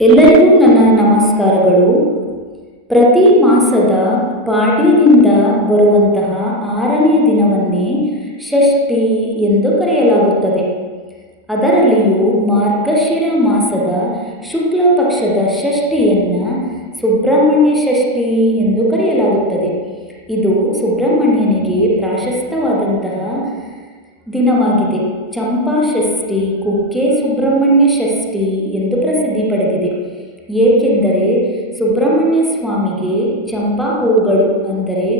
ಎಲ್ಲರಿಗೂ ನನ್ನ ನಮಸ್ಕಾರಗಳು. ಪ್ರತಿ ಮಾಸದ ಪಾಡ್ಯದಿಂದ ಬರುವಂತಹ ಆರನೇ ದಿನವನ್ನೇ ಷಷ್ಠಿ ಎಂದು ಕರೆಯಲಾಗುತ್ತದೆ. ಅದರಲ್ಲಿಯೂ ಮಾರ್ಗಶಿರ ಮಾಸದ ಶುಕ್ಲ ಪಕ್ಷದ ಷಷ್ಠಿಯನ್ನು ಸುಬ್ರಹ್ಮಣ್ಯ ಷಷ್ಠಿ ಎಂದು ಕರೆಯಲಾಗುತ್ತದೆ. ಇದು ಸುಬ್ರಹ್ಮಣ್ಯನಿಗೆ ಪ್ರಾಶಸ್ತವಾದಂತಹ ದಿನವಾಗಿದೆ. ಚಂಪಾ ಷಷ್ಠಿ, ಕುಕ್ಕೆ ಸುಬ್ರಹ್ಮಣ್ಯ ಷಷ್ಠಿ ಎಂದು ಪ್ರಸಿದ್ಧಿ ಪಡೆದಿದೆ. ಏಕೆಂದರೆ ಸುಬ್ರಹ್ಮಣ್ಯ ಸ್ವಾಮಿಗೆ ಚಂಪಾ ಹೂಗಳು ಅಂದರೆ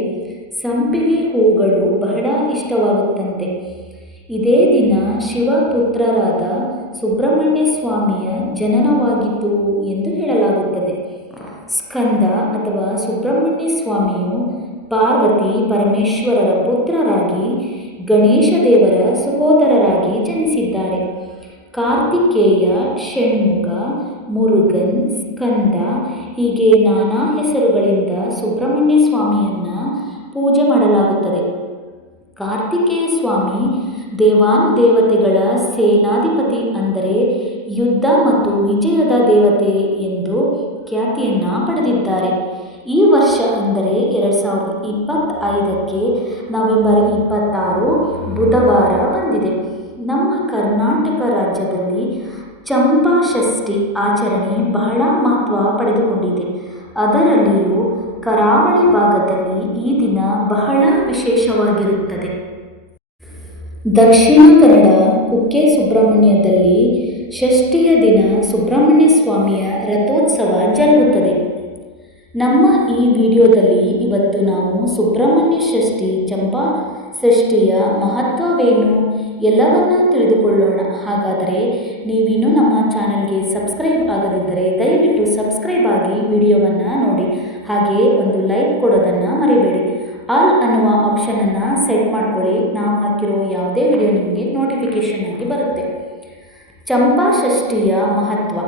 ಸಂಪಿಗೆ ಹೂಗಳು ಬಹಳ ಇಷ್ಟವಾಗುತ್ತಂತೆ. ಇದೇ ದಿನ ಶಿವಪುತ್ರರಾದ ಸುಬ್ರಹ್ಮಣ್ಯ ಸ್ವಾಮಿಯ ಜನನವಾಗಿತ್ತು ಎಂದು ಹೇಳಲಾಗುತ್ತದೆ. ಸ್ಕಂದ ಅಥವಾ ಸುಬ್ರಹ್ಮಣ್ಯ ಸ್ವಾಮಿಯು ಪಾರ್ವತಿ ಪರಮೇಶ್ವರರ ಪುತ್ರರಾಗಿ ಗಣೇಶ ದೇವರ ಸಹೋದರರಾಗಿ ಜನಿಸಿದ್ದಾರೆ. ಕಾರ್ತಿಕೇಯ, ಷಣ್ಮುಖ, ಮುರುಗನ್, ಸ್ಕಂದ ಹೀಗೆ ನಾನಾ ಹೆಸರುಗಳಿಂದ ಸುಬ್ರಹ್ಮಣ್ಯ ಸ್ವಾಮಿಯನ್ನು ಪೂಜೆ ಮಾಡಲಾಗುತ್ತದೆ. ಕಾರ್ತಿಕೇಯ ಸ್ವಾಮಿ ದೇವಾನುದೇವತೆಗಳ ಸೇನಾಧಿಪತಿ ಅಂದರೆ ಯುದ್ಧ ಮತ್ತು ವಿಜಯದ ದೇವತೆ ಎಂದು ಖ್ಯಾತಿಯನ್ನು ಪಡೆದಿದ್ದಾರೆ. ಈ ವರ್ಷ ಅಂದರೆ ಎರಡು ಸಾವಿರದ ಇಪ್ಪತ್ತೈದಕ್ಕೆ ನವೆಂಬರ್ ಇಪ್ಪತ್ತಾರು ಬುಧವಾರ ಬಂದಿದೆ. ನಮ್ಮ ಕರ್ನಾಟಕ ರಾಜ್ಯದಲ್ಲಿ ಚಂಪಾ ಷಷ್ಠಿ ಆಚರಣೆ ಬಹಳ ಮಹತ್ವ ಪಡೆದುಕೊಂಡಿದೆ. ಅದರಲ್ಲಿಯೂ ಕರಾವಳಿ ಭಾಗದಲ್ಲಿ ಈ ದಿನ ಬಹಳ ವಿಶೇಷವಾಗಿರುತ್ತದೆ. ದಕ್ಷಿಣ ಕನ್ನಡ ಕುಕ್ಕೆ ಸುಬ್ರಹ್ಮಣ್ಯದಲ್ಲಿ ಷಷ್ಠಿಯ ದಿನ ಸುಬ್ರಹ್ಮಣ್ಯ ಸ್ವಾಮಿಯ ರಥೋತ್ಸವ ಜರುಗುತ್ತದೆ. ನಮ್ಮ ಈ ವಿಡಿಯೋದಲ್ಲಿ ಇವತ್ತು ನಾವು ಸುಬ್ರಹ್ಮಣ್ಯ ಷಷ್ಠಿ, ಚಂಪಾ ಷಷ್ಠಿಯ ಮಹತ್ವವೇನು ಎಲ್ಲವನ್ನ ತಿಳಿದುಕೊಳ್ಳೋಣ. ಹಾಗಾದರೆ ನೀವಿನ್ನೂ ನಮ್ಮ ಚಾನಲ್ಗೆ ಸಬ್ಸ್ಕ್ರೈಬ್ ಆಗದಿದ್ದರೆ ದಯವಿಟ್ಟು ಸಬ್ಸ್ಕ್ರೈಬ್ ಆಗಿ ವಿಡಿಯೋವನ್ನು ನೋಡಿ. ಹಾಗೆ ಒಂದು ಲೈಕ್ ಕೊಡೋದನ್ನು ಮರಿಬೇಡಿ. ಆಲ್ ಅನ್ನುವ ಆಪ್ಷನನ್ನು ಸೆಟ್ ಮಾಡಿಕೊಳ್ಳಿ. ನಾವು ಹಾಕಿರೋ ಯಾವುದೇ ವಿಡಿಯೋ ನಿಮಗೆ ನೋಟಿಫಿಕೇಷನ್ ಆಗಿ ಬರುತ್ತೆ. ಚಂಪಾ ಷಷ್ಠಿಯ ಮಹತ್ವ.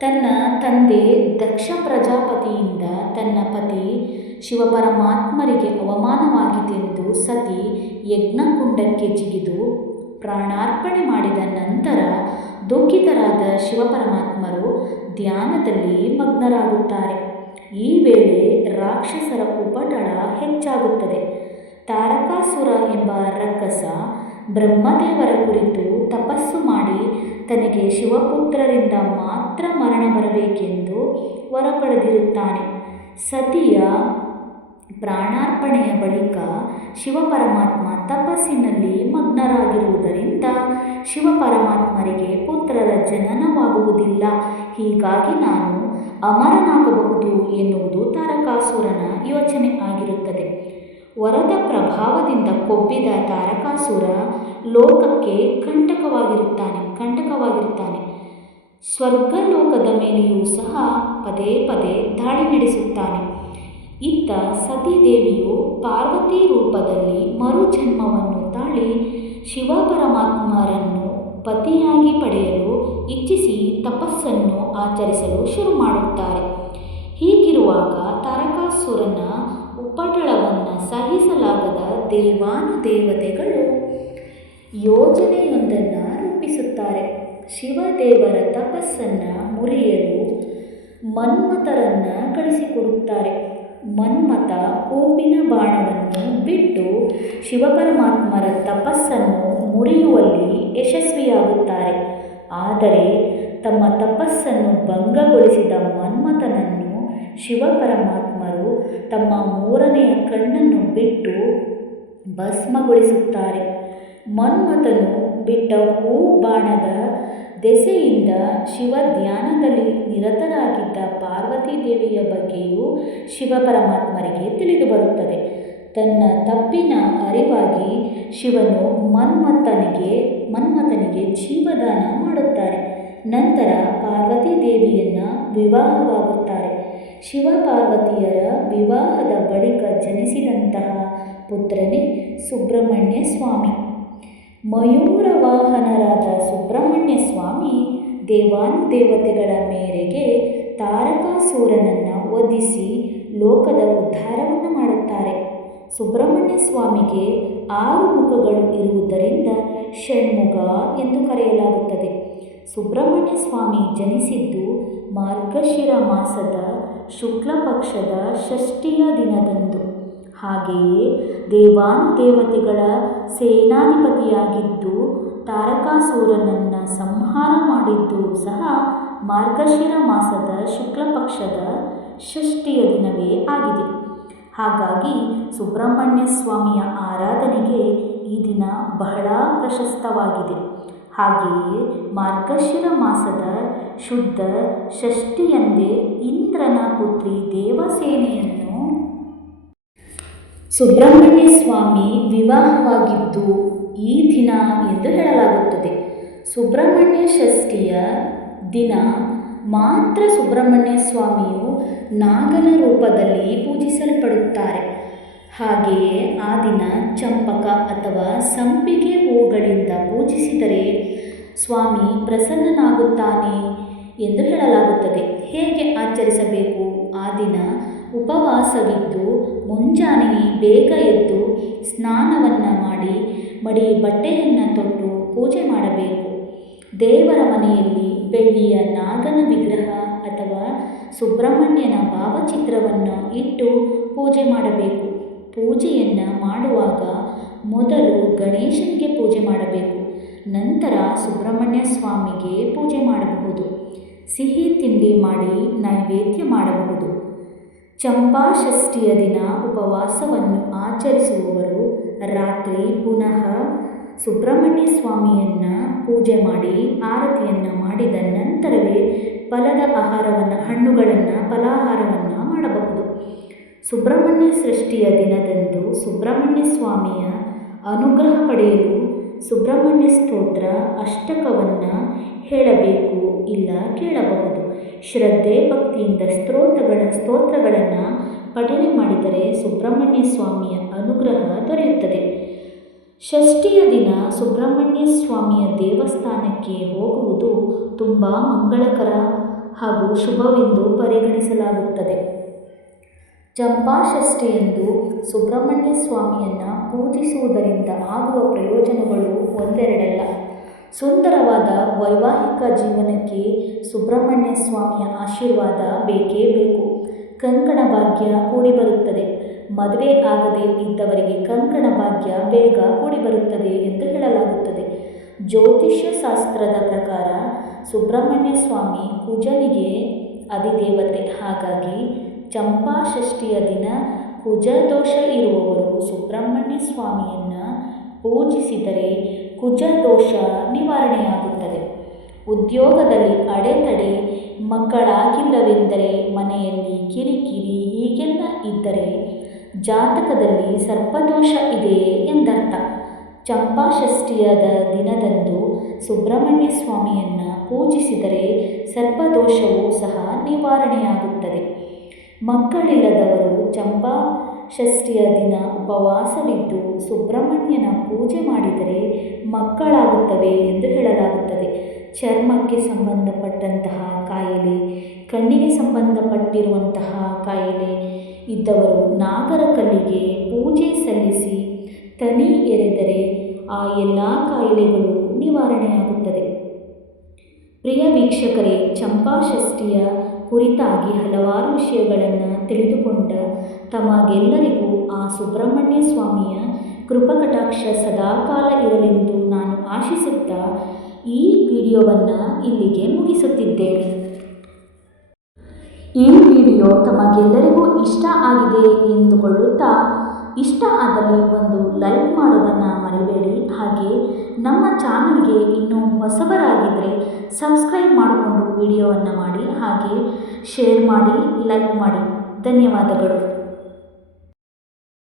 ತನ್ನ ತಂದೆ ದಕ್ಷ ಪ್ರಜಾಪತಿಯಿಂದ ತನ್ನ ಪತಿ ಶಿವಪರಮಾತ್ಮರಿಗೆ ಅವಮಾನವಾಗಿದೆಂದು ಸತಿ ಯಜ್ಞಕುಂಡಕ್ಕೆ ಜಿಗಿದು ಪ್ರಾಣಾರ್ಪಣೆ ಮಾಡಿದ ನಂತರ ದುಃಖಿತರಾದ ಶಿವಪರಮಾತ್ಮರು ಧ್ಯಾನದಲ್ಲಿ ಮಗ್ನರಾಗುತ್ತಾರೆ. ಈ ವೇಳೆ ರಾಕ್ಷಸರ ಉಪಟಳ ಹೆಚ್ಚಾಗುತ್ತದೆ. ತಾರಕಾಸುರ ಎಂಬ ರಕ್ಕಸ ಬ್ರಹ್ಮದೇವರ ಕುರಿತು ತಪಸ್ಸು ಮಾಡಿ ತನಗೆ ಶಿವಪುತ್ರರಿಂದ ಮಾತ್ರ ಮರಣ ಬರಬೇಕೆಂದು ವರ ಪಡೆದಿರುತ್ತಾನೆ ಸತಿಯ ಪ್ರಾಣಾರ್ಪಣೆಯ ಬಳಿಕ ಶಿವಪರಮಾತ್ಮ ತಪಸ್ಸಿನಲ್ಲಿ ಮಗ್ನರಾಗಿರುವುದರಿಂದ ಶಿವಪರಮಾತ್ಮರಿಗೆ ಪುತ್ರರ ಜನನವಾಗುವುದಿಲ್ಲ. ಹೀಗಾಗಿ ನಾನು ಅಮರನಾಗಬಹುದು ಎನ್ನುವುದು ತಾರಕಾಸುರನ ಯೋಚನೆ ಆಗಿರುತ್ತದೆ. ವರದ ಪ್ರಭಾವದಿಂದ ಕೊಬ್ಬಿದ ತಾರಕಾಸುರ ಲೋಕಕ್ಕೆ ಕಂಟಕವಾಗಿರುತ್ತಾನೆ ಕಂಟಕವಾಗಿರುತ್ತಾನೆ. ಸ್ವರ್ಗಲೋಕದ ಮೇಲೆಯೂ ಸಹ ಪದೇ ಪದೇ ದಾಳಿ ನಡೆಸುತ್ತಾನೆ. ಇತ್ತ ಸತೀದೇವಿಯು ಪಾರ್ವತಿ ರೂಪದಲ್ಲಿ ಮರುಜನ್ಮವನ್ನು ತಾಳಿ ಶಿವಪರಮಾತ್ಮರನ್ನು ಪತಿಯಾಗಿ ಪಡೆಯಲು ಇಚ್ಛಿಸಿ ತಪಸ್ಸನ್ನು ಆಚರಿಸಲು ಶುರು ಮಾಡುತ್ತಾರೆ ಹೀಗಿರುವಾಗ ತಾರಕಾಸುರನ ಉಪಟಳವನ್ನು ಸಹಿಸಲಾಗದ ದೇವಾನುದೇವತೆಗಳು ಯೋಜನೆಯೊಂದನ್ನು ರೂಪಿಸುತ್ತಾರೆ. ಶಿವದೇವರ ತಪಸ್ಸನ್ನು ಮುರಿಯಲು ಮನ್ಮಥರನ್ನು ಕಳಿಸಿಕೊಡುತ್ತಾರೆ. ಮನ್ಮಥ ಹೂವಿನ ಬಾಣವನ್ನು ಬಿಟ್ಟು ಶಿವಪರಮಾತ್ಮರ ತಪಸ್ಸನ್ನು ಮುರಿಯುವಲ್ಲಿ ಯಶಸ್ವಿಯಾಗುತ್ತಾರೆ. ಆದರೆ ತಮ್ಮ ತಪಸ್ಸನ್ನು ಭಂಗಗೊಳಿಸಿದ ಮನ್ಮಥನನ್ನು ಶಿವಪರಮಾತ್ಮರು ತಮ್ಮ ಮೂರನೆಯ ಕಣ್ಣನ್ನು ಬಿಟ್ಟು ಭಸ್ಮಗೊಳಿಸುತ್ತಾರೆ. ಮನ್ಮಥನು ಬಿಟ್ಟ ಹೂ ಬಾಣದ ದೆಸೆಯಿಂದ ಶಿವ ಧ್ಯಾನದಲ್ಲಿ ನಿರತರಾಗಿದ್ದ ಪಾರ್ವತಿ ದೇವಿಯ ಬಗ್ಗೆಯೂ ಶಿವಪರಮಾತ್ಮರಿಗೆ ತಿಳಿದು ಬರುತ್ತದೆ. ತನ್ನ ತಪ್ಪಿನ ಅರಿವಾಗಿ ಶಿವನು ಮನ್ಮಥನಿಗೆ ಮನ್ಮಥನಿಗೆ ಜೀವದಾನ ಮಾಡುತ್ತಾರೆ. ನಂತರ ಪಾರ್ವತಿ ದೇವಿಯನ್ನು ವಿವಾಹವಾಗುತ್ತಾರೆ ಶಿವ ಪಾರ್ವತಿಯರ ವಿವಾಹದ ಬಳಿಕ ಜನಿಸಿದಂತಹ ಪುತ್ರನೇ ಸುಬ್ರಹ್ಮಣ್ಯ ಸ್ವಾಮಿ ಮಯೂರ ವಾಹನರಾದ ಸುಬ್ರಹ್ಮಣ್ಯ ಸ್ವಾಮಿ ದೇವಾನುದೇವತೆಗಳ ಮೇರೆಗೆ ತಾರಕಾಸೂರನನ್ನು ವಧಿಸಿ ಲೋಕದ ಉದ್ಧಾರವನ್ನು ಮಾಡುತ್ತಾರೆ. ಸುಬ್ರಹ್ಮಣ್ಯ ಸ್ವಾಮಿಗೆ ಆರು ಮುಖಗಳು ಇರುವುದರಿಂದ ಷಣ್ಮುಖ ಎಂದು ಕರೆಯಲಾಗುತ್ತದೆ. ಸುಬ್ರಹ್ಮಣ್ಯ ಸ್ವಾಮಿ ಜನಿಸಿದ್ದು ಮಾರ್ಗಶಿರ ಮಾಸದ ಶುಕ್ಲ ಪಕ್ಷದ ಷಷ್ಠಿಯ ದಿನದಂದು. ಹಾಗೆಯೇ ದೇವಾನುದೇವತೆಗಳ ಸೇನಾಧಿಪತಿಯಾಗಿದ್ದು, ತಾರಕಾಸೂರನನ್ನು ಸಂಹಾರ ಮಾಡಿದ್ದು ಸಹ ಮಾರ್ಗಶಿರ ಮಾಸದ ಶುಕ್ಲ ಪಕ್ಷದ ಷಷ್ಠಿಯ ದಿನವೇ ಆಗಿದೆ. ಹಾಗಾಗಿ ಸುಬ್ರಹ್ಮಣ್ಯ ಸ್ವಾಮಿಯ ಆರಾಧನೆಗೆ ಈ ದಿನ ಬಹಳ ಪ್ರಶಸ್ತವಾಗಿದೆ. ಹಾಗೆಯೇ ಮಾರ್ಗಶಿರ ಮಾಸದ ಶುದ್ಧ ಷಷ್ಠಿಯಂದೇ ಇಂದ್ರನ ಪುತ್ರಿ ದೇವಸೇನೆಯನ್ನು ಸುಬ್ರಹ್ಮಣ್ಯ ಸ್ವಾಮಿ ವಿವಾಹವಾಗಿದ್ದು ಈ ದಿನ ಎಂದು ಹೇಳಲಾಗುತ್ತದೆ. ಸುಬ್ರಹ್ಮಣ್ಯ ಷಷ್ಠಿಯ ದಿನ ಮಾತ್ರ ಸುಬ್ರಹ್ಮಣ್ಯ ಸ್ವಾಮಿಯು ನಾಗನ ರೂಪದಲ್ಲಿ ಪೂಜಿಸಲ್ಪಡುತ್ತಾರೆ. ಹಾಗೆಯೇ ಆ ದಿನ ಚಂಪಕ ಅಥವಾ ಸಂಪಿಗೆ ಹೂಗಳಿಂದ ಪೂಜಿಸಿದರೆ ಸ್ವಾಮಿ ಪ್ರಸನ್ನನಾಗುತ್ತಾನೆ ಎಂದು ಹೇಳಲಾಗುತ್ತದೆ. ಹೇಗೆ ಆಚರಿಸಬೇಕು? ಆ ದಿನ ಉಪವಾಸವಿದ್ದು ಮುಂಜಾನೆ ಬೇಗ ಎದ್ದು ಸ್ನಾನವನ್ನು ಮಾಡಿ ಮಡಿ ಬಟ್ಟೆಯನ್ನು ತೊಟ್ಟು ಪೂಜೆ ಮಾಡಬೇಕು. ದೇವರ ಮನೆಯಲ್ಲಿ ಬೆಳ್ಳಿಯ ನಾಗನ ವಿಗ್ರಹ ಅಥವಾ ಸುಬ್ರಹ್ಮಣ್ಯನ ಭಾವಚಿತ್ರವನ್ನು ಇಟ್ಟು ಪೂಜೆ ಮಾಡಬೇಕು. ಪೂಜೆಯನ್ನು ಮಾಡುವಾಗ ಮೊದಲು ಗಣೇಶನಿಗೆ ಪೂಜೆ ಮಾಡಬೇಕು. ನಂತರ ಸುಬ್ರಹ್ಮಣ್ಯ ಸ್ವಾಮಿಗೆ ಪೂಜೆ ಮಾಡಬಹುದು. ಸಿಹಿ ತಿಂಡಿ ಮಾಡಿ ನೈವೇದ್ಯ ಮಾಡಬಹುದು. ಚಂಪಾಷಷ್ಠಿಯ ದಿನ ಉಪವಾಸವನ್ನು ಆಚರಿಸುವವರು ರಾತ್ರಿ ಪುನಃ ಸುಬ್ರಹ್ಮಣ್ಯ ಸ್ವಾಮಿಯನ್ನು ಪೂಜೆ ಮಾಡಿ ಆರತಿಯನ್ನು ಮಾಡಿದ ನಂತರವೇ ಫಲದ ಆಹಾರವನ್ನು ಹಣ್ಣುಗಳನ್ನು ಫಲಾಹಾರವನ್ನು ಸುಬ್ರಹ್ಮಣ್ಯ ಸೃಷ್ಟಿಯ ದಿನದಂದು ಸುಬ್ರಹ್ಮಣ್ಯ ಸ್ವಾಮಿಯ ಅನುಗ್ರಹ ಪಡೆಯಲು ಸುಬ್ರಹ್ಮಣ್ಯ ಸ್ತೋತ್ರ ಅಷ್ಟಕವನ್ನು ಹೇಳಬೇಕು ಇಲ್ಲ ಕೇಳಬಹುದು. ಶ್ರದ್ಧೆ ಭಕ್ತಿಯಿಂದ ಸ್ತೋತ್ರಗಳ ಸ್ತೋತ್ರಗಳನ್ನು ಪಠನೆ ಮಾಡಿದರೆ ಸುಬ್ರಹ್ಮಣ್ಯ ಸ್ವಾಮಿಯ ಅನುಗ್ರಹ ದೊರೆಯುತ್ತದೆ. ಷಷ್ಠಿಯ ದಿನ ಸುಬ್ರಹ್ಮಣ್ಯ ಸ್ವಾಮಿಯ ದೇವಸ್ಥಾನಕ್ಕೆ ಹೋಗುವುದು ತುಂಬ ಮಂಗಳಕರ ಹಾಗೂ ಶುಭವೆಂದು ಪರಿಗಣಿಸಲಾಗುತ್ತದೆ. ಚಂಪಾಷಷ್ಠಿಯಂದು ಸುಬ್ರಹ್ಮಣ್ಯ ಸ್ವಾಮಿಯನ್ನು ಪೂಜಿಸುವುದರಿಂದ ಆಗುವ ಪ್ರಯೋಜನಗಳು ಒಂದೆರಡಲ್ಲ. ಸುಂದರವಾದ ವೈವಾಹಿಕ ಜೀವನಕ್ಕೆ ಸುಬ್ರಹ್ಮಣ್ಯ ಸ್ವಾಮಿಯ ಆಶೀರ್ವಾದ ಬೇಕೇ ಬೇಕು. ಕಂಕಣ ಭಾಗ್ಯ ಕೂಡಿಬರುತ್ತದೆ. ಮದುವೆ ಆಗದೆ ಇದ್ದವರಿಗೆ ಕಂಕಣ ಭಾಗ್ಯ ಬೇಗ ಕೂಡಿಬರುತ್ತದೆ ಎಂದು ಹೇಳಲಾಗುತ್ತದೆ. ಜ್ಯೋತಿಷ್ಯ ಶಾಸ್ತ್ರದ ಪ್ರಕಾರ ಸುಬ್ರಹ್ಮಣ್ಯ ಸ್ವಾಮಿ ಕುಜನಿಗೆ ಅಧಿದೇವತೆ. ಹಾಗಾಗಿ ಚಂಪಾಷಷ್ಠಿಯ ದಿನ ಕುಜದೋಷ ಇರುವವರು ಸುಬ್ರಹ್ಮಣ್ಯ ಸ್ವಾಮಿಯನ್ನು ಪೂಜಿಸಿದರೆ ಕುಜದೋಷ ನಿವಾರಣೆಯಾಗುತ್ತದೆ. ಉದ್ಯೋಗದಲ್ಲಿ ಅಡೆತಡೆ ಮಕ್ಕಳಾಗಿಲ್ಲವೆಂದರೆ ಮನೆಯಲ್ಲಿ ಕಿರಿಕಿರಿ ಹೀಗೆಲ್ಲ ಇದ್ದರೆ ಜಾತಕದಲ್ಲಿ ಸರ್ಪದೋಷ ಇದೆ ಎಂದರ್ಥ. ಚಂಪಾಷಷ್ಠಿಯದ ದಿನದಂದು ಸುಬ್ರಹ್ಮಣ್ಯ ಸ್ವಾಮಿಯನ್ನು ಪೂಜಿಸಿದರೆ ಸರ್ಪದೋಷವೂ ಸಹ ನಿವಾರಣೆಯಾಗುತ್ತದೆ. ಮಕ್ಕಳಿಲ್ಲದವರು ಚಂಪಾ ಷಷ್ಠಿಯ ದಿನ ಉಪವಾಸವಿದ್ದು ಸುಬ್ರಹ್ಮಣ್ಯನ ಪೂಜೆ ಮಾಡಿದರೆ ಮಕ್ಕಳಾಗುತ್ತವೆ ಎಂದು ಹೇಳಲಾಗುತ್ತದೆ. ಚರ್ಮಕ್ಕೆ ಸಂಬಂಧಪಟ್ಟಂತಹ ಕಾಯಿಲೆ, ಕಣ್ಣಿಗೆ ಸಂಬಂಧಪಟ್ಟಿರುವಂತಹ ಕಾಯಿಲೆ ಇದ್ದವರು ನಾಗರ ಕಲ್ಲಿಗೆ ಪೂಜೆ ಸಲ್ಲಿಸಿ ತನಿ ಎರೆದರೆ ಆ ಎಲ್ಲ ಕಾಯಿಲೆಗಳು ನಿವಾರಣೆಯಾಗುತ್ತದೆ ಪ್ರಿಯ ವೀಕ್ಷಕರೇ ಚಂಪಾಷಷ್ಠಿಯ ಕುರಿತಾಗಿ ಹಲವಾರು ವಿಷಯಗಳನ್ನು ತಿಳಿದುಕೊಂಡ ತಮಗೆಲ್ಲರಿಗೂ ಆ ಸುಬ್ರಹ್ಮಣ್ಯ ಸ್ವಾಮಿಯ ಕೃಪಕಟಾಕ್ಷ ಸದಾಕಾಲ ಇರಲೆಂದು ನಾನು ಆಶಿಸುತ್ತಾ ಈ ವಿಡಿಯೋವನ್ನು ಇಲ್ಲಿಗೆ ಮುಗಿಸುತ್ತಿದ್ದೇನೆ. ಈ ವಿಡಿಯೋ ತಮಗೆಲ್ಲರಿಗೂ ಇಷ್ಟ ಆಗಿದೆ ಎಂದುಕೊಳ್ಳುತ್ತಾ, ಇಷ್ಟ ಆದಲ್ಲಿ ಒಂದು ಲೈಕ್ ಮಾಡೋದನ್ನು ಮರಿಬೇಡಿ. ಹಾಗೆ ನಮ್ಮ ಚಾನಲ್ಗೆ ಇನ್ನೂ ಹೊಸಬರಾಗಿದ್ದರೆ ಸಬ್ಸ್ಕ್ರೈಬ್ ಮಾಡಿಕೊಂಡು ವಿಡಿಯೋವನ್ನು ಮಾಡಿ ಹಾಗೆ ಶೇರ್ ಮಾಡಿ ಲೈಕ್ ಮಾಡಿ. ಧನ್ಯವಾದಗಳು.